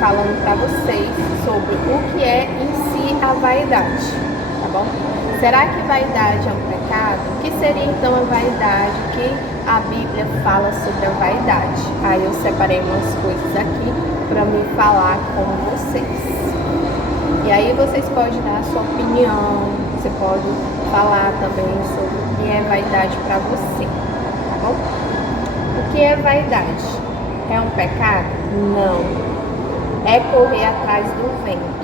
falando para vocês sobre o que é em si a vaidade, tá bom? Será que vaidade é um pecado? O que seria então a vaidade? O que a Bíblia fala sobre a vaidade? Aí eu separei umas coisas aqui para me falar com vocês. E aí vocês podem dar a sua opinião, você pode falar também sobre o que é vaidade para você, tá bom? O que é vaidade? É um pecado? Não. É correr atrás do vento.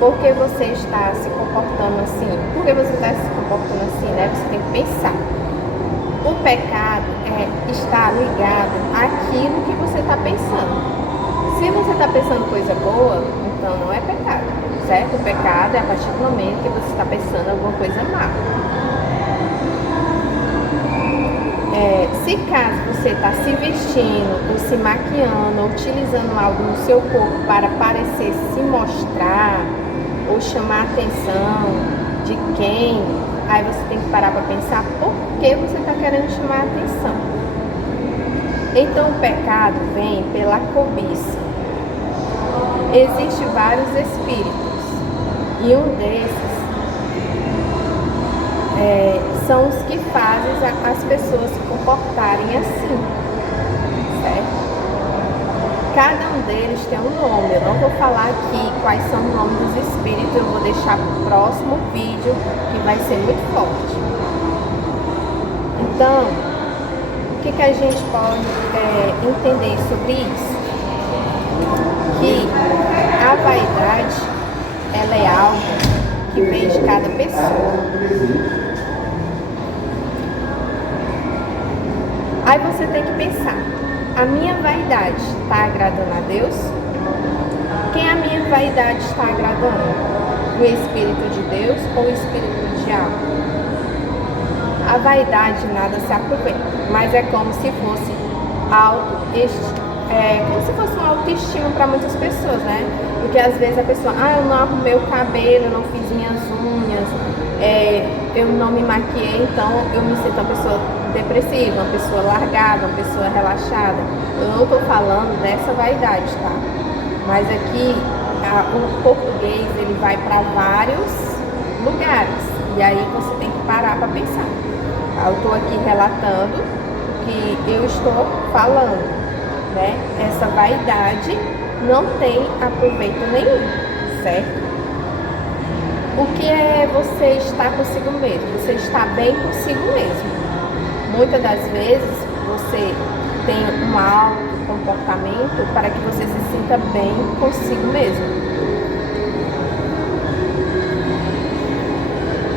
Por que você está se comportando assim? Por que você está se comportando assim, né? Você tem que pensar. O pecado é estar ligado àquilo que você está pensando. Se você está pensando coisa boa, então não é pecado, certo? O pecado é a partir do momento que você está pensando alguma coisa má. Se caso você está se vestindo ou se maquiando, ou utilizando algo no seu corpo para parecer se mostrar ou chamar a atenção de quem, aí você tem que parar para pensar por que você está querendo chamar a atenção. Então o pecado vem pela cobiça. Existem vários espíritos e um desses são os que fazem as pessoas se comportarem assim, certo? Cada um deles tem um nome. Eu não vou falar aqui quais são os nomes dos espíritos, eu vou deixar para o próximo vídeo, que vai ser muito forte. Então, o que a gente pode entender sobre isso? Que a vaidade, ela é algo que vem de cada pessoa. Aí você tem que pensar, a minha vaidade está agradando a Deus? Quem a minha vaidade está agradando? O Espírito de Deus ou o Espírito do diabo? A vaidade nada se aproveita, mas é como se fosse como se fosse uma autoestima para muitas pessoas, né? Porque às vezes a pessoa, eu não arrumei o cabelo, eu não fiz minhas unhas, eu não me maquiei, então eu me sinto uma pessoa depressiva, uma pessoa largada, uma pessoa relaxada. Eu não estou falando dessa vaidade, tá? Mas aqui o português ele vai para vários lugares e aí você tem que parar para pensar. Eu estou aqui relatando que eu estou falando, né? Essa vaidade não tem aproveito nenhum, certo? O que é você estar consigo mesmo? Você está bem consigo mesmo. Muitas das vezes você tem um alto comportamento para que você se sinta bem consigo mesmo.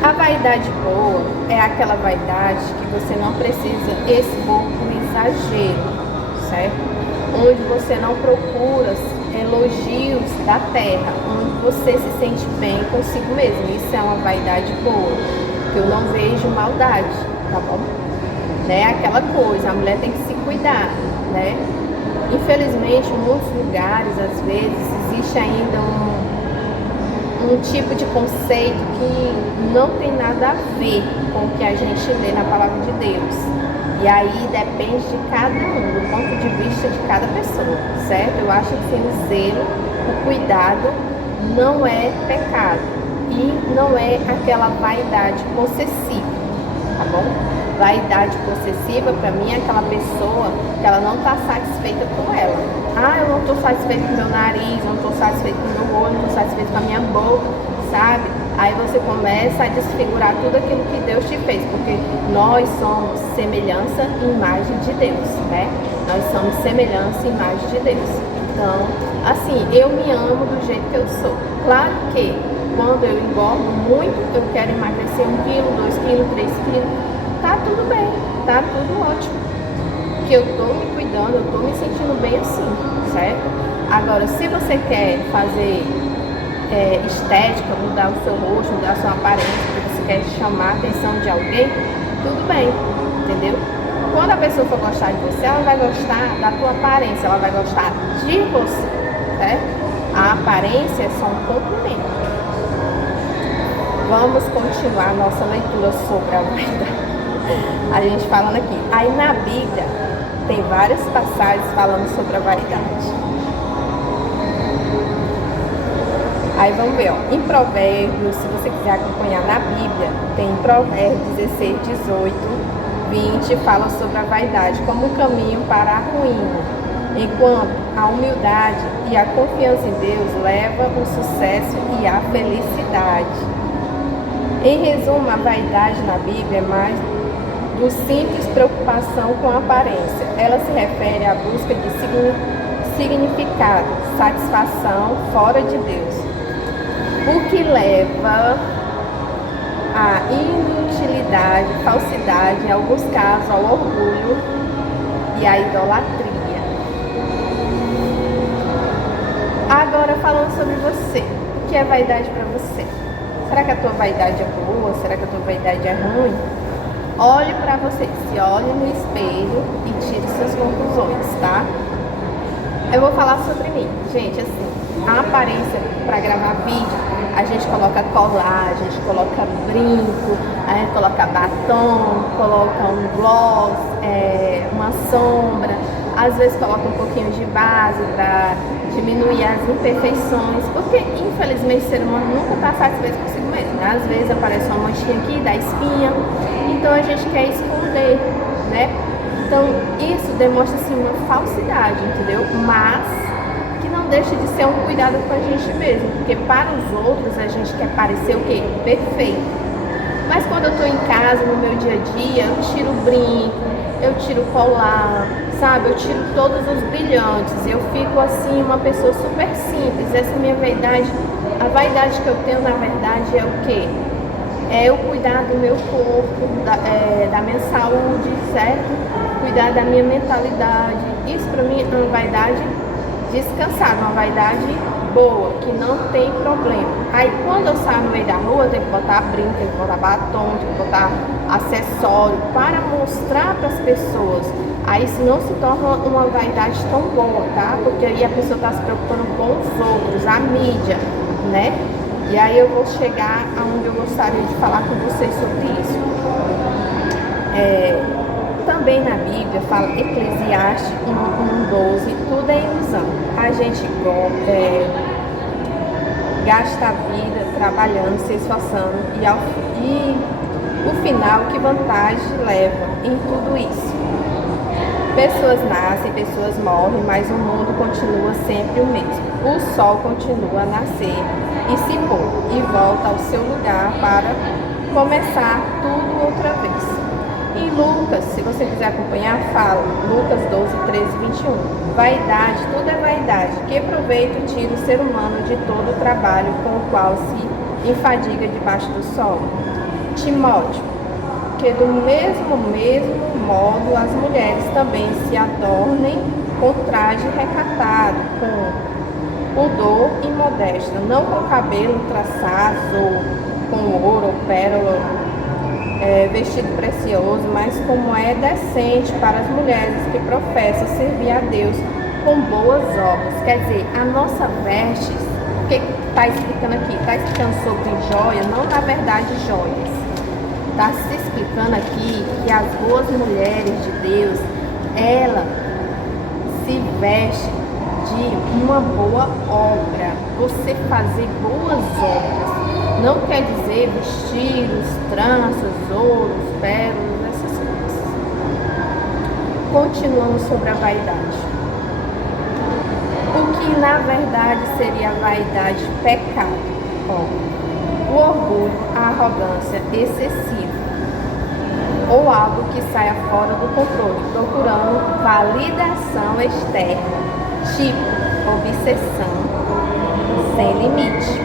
A vaidade boa é aquela vaidade que você não precisa expor com exagero, certo? Onde você não procura elogios da terra, onde você se sente bem consigo mesmo. Isso é uma vaidade boa, que eu não vejo maldade, tá bom? Né? Aquela coisa, a mulher tem que se cuidar, né? Infelizmente, em muitos lugares, às vezes, existe ainda um tipo de conceito que não tem nada a ver com o que a gente lê na palavra de Deus. E aí depende de cada um, do ponto de vista de cada pessoa, certo? Eu acho que o zelo, o cuidado, não é pecado. E não é aquela vaidade possessiva, tá bom? Vaidade possessiva, para mim, é aquela pessoa que ela não está satisfeita com ela. Eu não estou satisfeita com o meu nariz, eu não estou satisfeita com o meu olho, não estou satisfeita com a minha boca, sabe? Aí você começa a desfigurar tudo aquilo que Deus te fez, porque nós somos semelhança e imagem de Deus, né? Nós somos semelhança e imagem de Deus. Então, assim, eu me amo do jeito que eu sou. Claro que quando eu engordo muito, eu quero emagrecer 1 quilo, 2 quilos, 3 quilos, tá tudo bem, tá tudo ótimo. Que eu tô me cuidando, eu tô me sentindo bem assim, certo? Agora, se você quer fazer estética, mudar o seu rosto, mudar a sua aparência, porque você quer chamar a atenção de alguém, tudo bem, entendeu? Quando a pessoa for gostar de você, ela vai gostar da tua aparência, ela vai gostar de você, certo? A aparência é só um complemento. Vamos continuar a nossa leitura sobre a vaidade. A gente falando aqui. Aí na Bíblia tem várias passagens falando sobre a vaidade. Aí vamos ver, ó. Em Provérbios, se você quiser acompanhar na Bíblia, tem Provérbios 16, 18, 20, fala sobre a vaidade como um caminho para a ruína, enquanto a humildade e a confiança em Deus levam o sucesso e a felicidade. Em resumo, a vaidade na Bíblia é mais do simples preocupação com a aparência. Ela se refere à busca de significado, satisfação fora de Deus, o que leva à inutilidade, falsidade, em alguns casos ao orgulho e à idolatria. Agora falando sobre você, o que é vaidade para você? Será que a tua vaidade é boa? Será que a tua vaidade é ruim? Olhe para você, se olhe no espelho e tire suas conclusões, tá? Eu vou falar sobre mim. Gente, assim, a aparência para gravar vídeo, a gente coloca colar, a gente coloca brinco, a gente coloca batom, coloca um gloss, uma sombra, às vezes coloca um pouquinho de base para diminuir as imperfeições, porque infelizmente o ser humano nunca está satisfeito consigo mesmo, né? Às vezes aparece uma manchinha aqui, dá espinha, então a gente quer esconder, né? Então isso demonstra assim uma falsidade, entendeu? Mas que não deixa de ser um cuidado com a gente mesmo, porque para os outros a gente quer parecer o quê? Perfeito. Mas quando eu tô em casa, no meu dia a dia, eu tiro o brinco, eu tiro o colar, sabe? Eu tiro todos os brilhantes, eu fico assim uma pessoa super simples. Essa é a minha vaidade. A vaidade que eu tenho, na verdade, é o quê? É eu cuidar do meu corpo, da minha saúde, certo? Cuidar da minha mentalidade. Isso pra mim é uma vaidade descansada, uma vaidade boa, que não tem problema. Aí quando eu saio no meio da rua, eu tenho que botar brinco, tenho que botar batom, tenho que botar acessório para mostrar para as pessoas. Aí isso não se torna uma vaidade tão boa, tá? Porque aí a pessoa está se preocupando com os outros, a mídia, né? E aí eu vou chegar aonde eu gostaria de falar com vocês sobre isso. Também na Bíblia fala Eclesiastes 1:12, tudo é ilusão. A gente gasta a vida trabalhando, se esforçando e o final, que vantagem leva em tudo isso? Pessoas nascem, pessoas morrem, mas o mundo continua sempre o mesmo. O sol continua a nascer e se pôr e volta ao seu lugar para começar tudo outra vez. Em Lucas, se você quiser acompanhar, fala, Lucas 12, 13, 21. Vaidade, tudo é vaidade. Que proveito tira o ser humano de todo o trabalho com o qual se enfadiga debaixo do sol? Timóteo, que do mesmo modo as mulheres também se adornem com traje recatado, com pudor e modéstia, não com cabelo traçado ou com ouro ou pérola, vestido precioso, mas como é decente para as mulheres que professam servir a Deus com boas obras. Quer dizer, a nossa veste, o que está explicando aqui? Está explicando sobre joia, não na verdade joias. Está se explicando aqui que as boas mulheres de Deus, ela se veste de uma boa obra. Você fazer boas obras não quer dizer vestidos, tranças, ouros, pérolas, essas coisas. Continuando sobre a vaidade. O que na verdade seria a vaidade? Pecado. O orgulho, a arrogância excessiva, ou algo que saia fora do controle, procurando validação externa, tipo obsessão sem limite.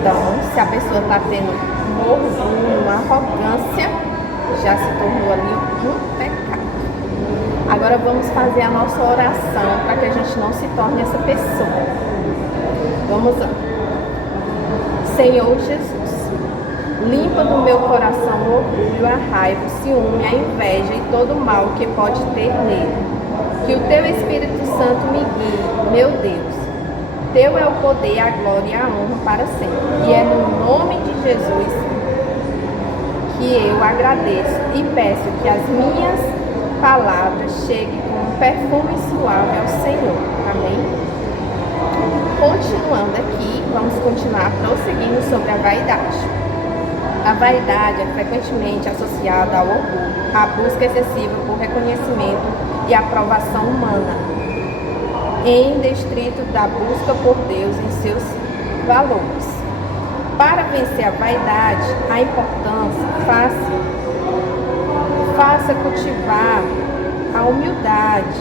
Então, se a pessoa está tendo um orgulho, uma arrogância, já se tornou ali um pecado. Agora vamos fazer a nossa oração para que a gente não se torne essa pessoa. Vamos lá. Senhor Jesus, limpa do meu coração o orgulho, a raiva, o ciúme, a inveja e todo o mal que pode ter nele. Que o teu Espírito Santo me guie, meu Deus. Teu é o poder, a glória e a honra para sempre. E é no nome de Jesus que eu agradeço e peço que as minhas palavras cheguem com um perfume suave ao Senhor. Amém? Continuando aqui. continuar prosseguindo sobre a vaidade. A vaidade é frequentemente associada ao orgulho, à busca excessiva por reconhecimento e aprovação humana, em destrito da busca por Deus em seus valores. Para vencer a vaidade, a importância, faça cultivar a humildade,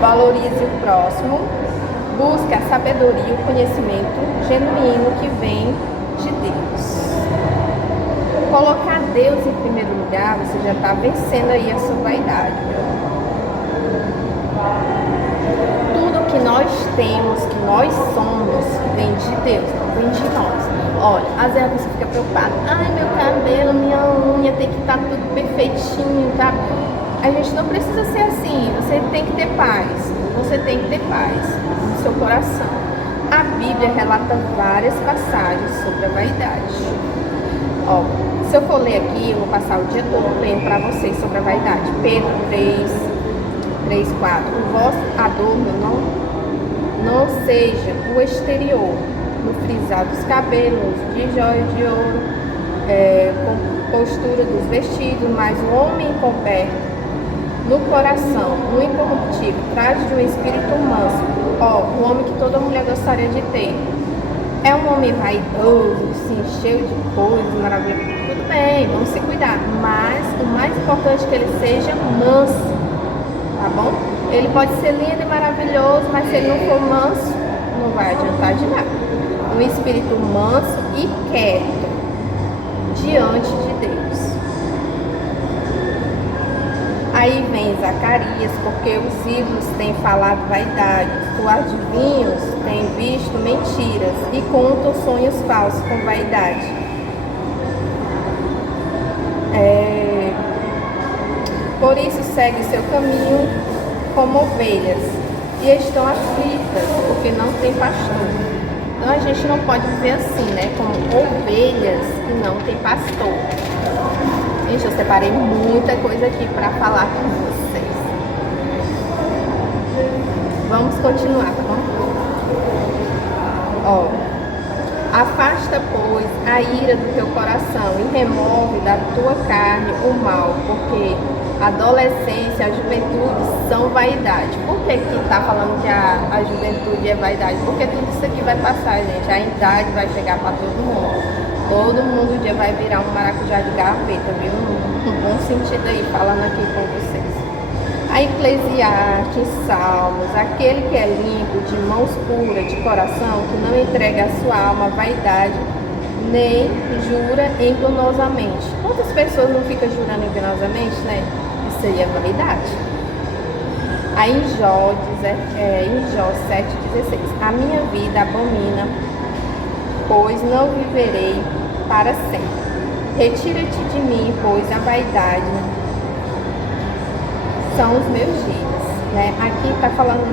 valorize o próximo, busque a sabedoria e o conhecimento genuíno que vem de Deus. Colocar Deus em primeiro lugar, você já está vencendo aí a sua vaidade. Tudo que nós temos, que nós somos, vem de Deus, não vem de nós. Olha, às vezes você fica preocupado. Ai, meu cabelo, minha unha, tem que estar tudo perfeitinho, tá? A gente não precisa ser assim. Você tem que ter paz. Você tem que ter paz no seu coração. A Bíblia relata várias passagens sobre a vaidade. Ó, se eu for ler aqui, eu vou passar o dia todo lendo para vocês sobre a vaidade. Pedro 3, 4. O vosso adorno não seja o exterior, no frisar dos cabelos, de joias de ouro, com postura dos vestidos, mas o homem coberto no coração, no incorruptível, traz de um espírito manso. Ó, o homem que toda mulher gostaria de ter. É um homem vaidoso, assim, cheio de coisas maravilhosas. Tudo bem, vamos se cuidar. Mas o mais importante é que ele seja manso, tá bom? Ele pode ser lindo e maravilhoso, mas se ele não for manso, não vai adiantar de nada. Um espírito manso e quieto diante de Deus. Aí vem Zacarias, porque os ídolos têm falado vaidades, os adivinhos têm visto mentiras e contam sonhos falsos com vaidade. Por isso segue seu caminho como ovelhas e estão aflitas, porque não tem pastor. Então a gente não pode viver assim, né? Como ovelhas que não tem pastor. Gente, eu separei muita coisa aqui para falar com vocês. Vamos continuar, tá bom? Ó, afasta, pois, a ira do teu coração e remove da tua carne o mal, porque a adolescência, a juventude são vaidade. Por que está falando que a juventude é vaidade? Porque tudo isso aqui vai passar, gente. A idade vai chegar para todo mundo. Todo mundo um dia vai virar um maracujá de gaveta, viu? Um bom sentido aí, falando aqui com vocês. A Eclesiastes, Salmos, aquele que é limpo, de mãos puras, de coração, que não entrega a sua alma à vaidade, nem jura enganosamente. Quantas pessoas não ficam jurando enganosamente, né? Isso aí é vaidade. Aí em Jó 7,16, a minha vida abomina, pois não viverei para sempre. Retira-te de mim, pois a vaidade são os meus dias, né? Aqui está falando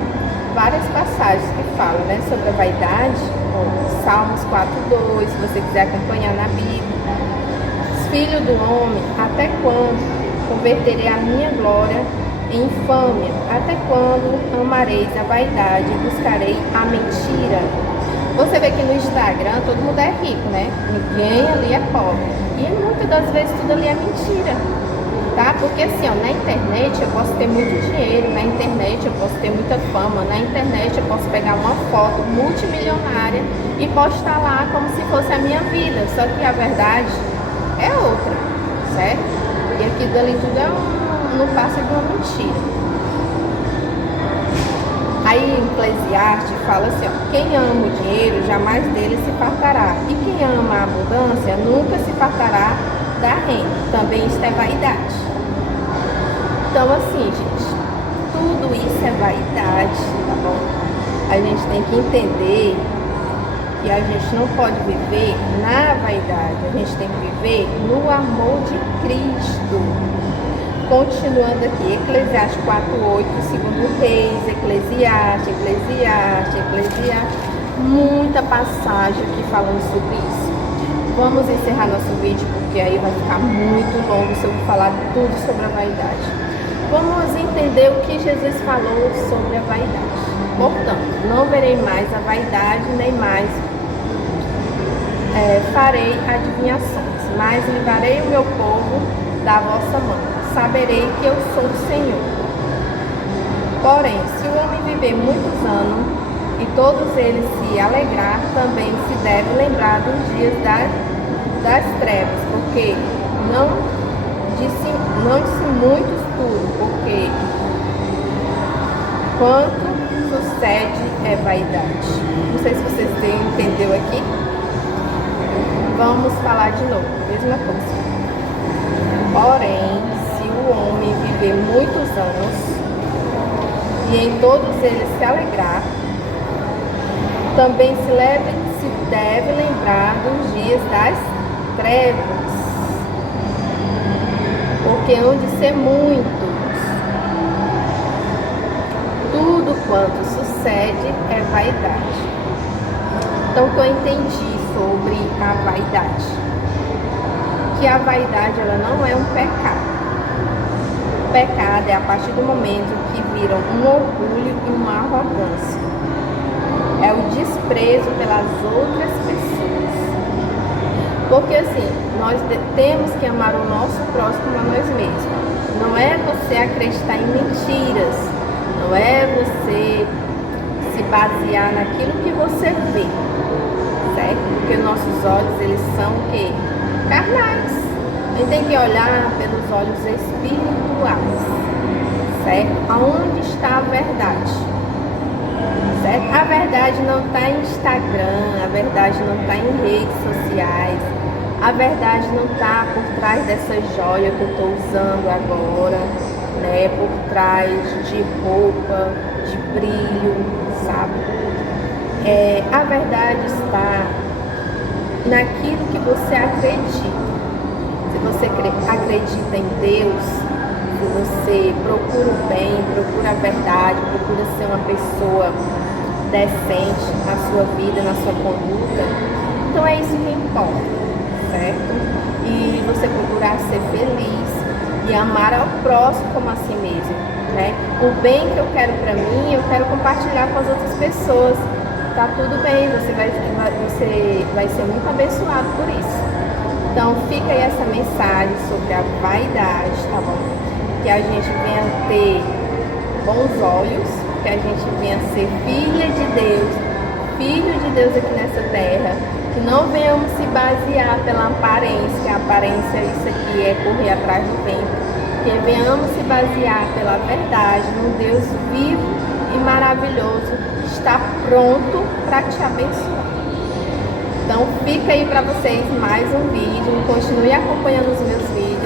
várias passagens que falam, né, sobre a vaidade. Salmos 4,2, se você quiser acompanhar na Bíblia. Filho do homem, até quando converterei a minha glória em infâmia? Até quando amareis a vaidade e buscarei a mentira? Você vê que no Instagram todo mundo é rico, né? Ninguém ali é pobre. E muitas das vezes tudo ali é mentira, tá? Porque assim, ó, na internet eu posso ter muito dinheiro, na internet eu posso ter muita fama, na internet eu posso pegar uma foto multimilionária e postar lá como se fosse a minha vida. Só que a verdade é outra, certo? E aquilo ali tudo não passa de uma mentira. Aí em Eclesiastes fala assim, ó, quem ama o dinheiro jamais dele se fartará, e quem ama a abundância nunca se fartará da renda. Também isso é vaidade. Então assim, gente, tudo isso é vaidade, tá bom? A gente tem que entender que a gente não pode viver na vaidade, a gente tem que viver no amor de Cristo. Continuando aqui, Eclesiastes 4,8, segundo Reis, Eclesiastes, muita passagem aqui falando sobre isso. Vamos encerrar nosso vídeo, porque aí vai ficar muito longo se eu falar tudo sobre a vaidade. Vamos entender o que Jesus falou sobre a vaidade. Portanto, não verei mais a vaidade, nem mais farei adivinhações, mas livrarei o meu povo da vossa mão. Saberei que eu sou o Senhor. Porém, se o homem viver muitos anos e todos eles se alegrar, também se deve lembrar dos dias das trevas, porque não disse muitos tudo, porque quanto sucede é vaidade. Não sei se vocês entenderam aqui. Vamos falar de novo, mesma coisa. Porém, se o homem viver muitos anos e em todos eles se alegrar, também se deve lembrar dos dias das trevas, porque hão de ser muitos. Tudo quanto sucede é vaidade. Então, o que eu entendi sobre a vaidade? Que a vaidade, ela não é um pecado. O pecado é a partir do momento que viram um orgulho e uma arrogância. É o desprezo pelas outras pessoas. Porque assim, nós temos que amar o nosso próximo a nós mesmos. Não é você acreditar em mentiras. Não é você se basear naquilo que você vê, certo? Porque nossos olhos, eles são o quê? Carnais. A gente tem que olhar pelos olhos espirituais, certo? Aonde está a verdade? Certo? A verdade não está em Instagram, a verdade não está em redes sociais, a verdade não está por trás dessa joia que eu estou usando agora, né? Por trás de roupa, de brilho, sabe? A verdade está naquilo que você acredita. Se você acredita em Deus, se você procura o bem, procura a verdade, procura ser uma pessoa decente na sua vida, na sua conduta, então é isso que importa, certo? E você procurar ser feliz e amar ao próximo como a si mesmo, né? O bem que eu quero para mim, eu quero compartilhar com as outras pessoas. Tá tudo bem, você vai ser muito abençoado por isso. Então fica aí essa mensagem sobre a vaidade, tá bom? Que a gente venha ter bons olhos, que a gente venha ser filha de Deus, filho de Deus aqui nessa terra, que não venhamos se basear pela aparência, a aparência isso aqui é correr atrás do vento, que venhamos se basear pela verdade, num Deus vivo e maravilhoso, que está pronto para te abençoar. Então fica aí para vocês mais um vídeo, continue acompanhando os meus vídeos.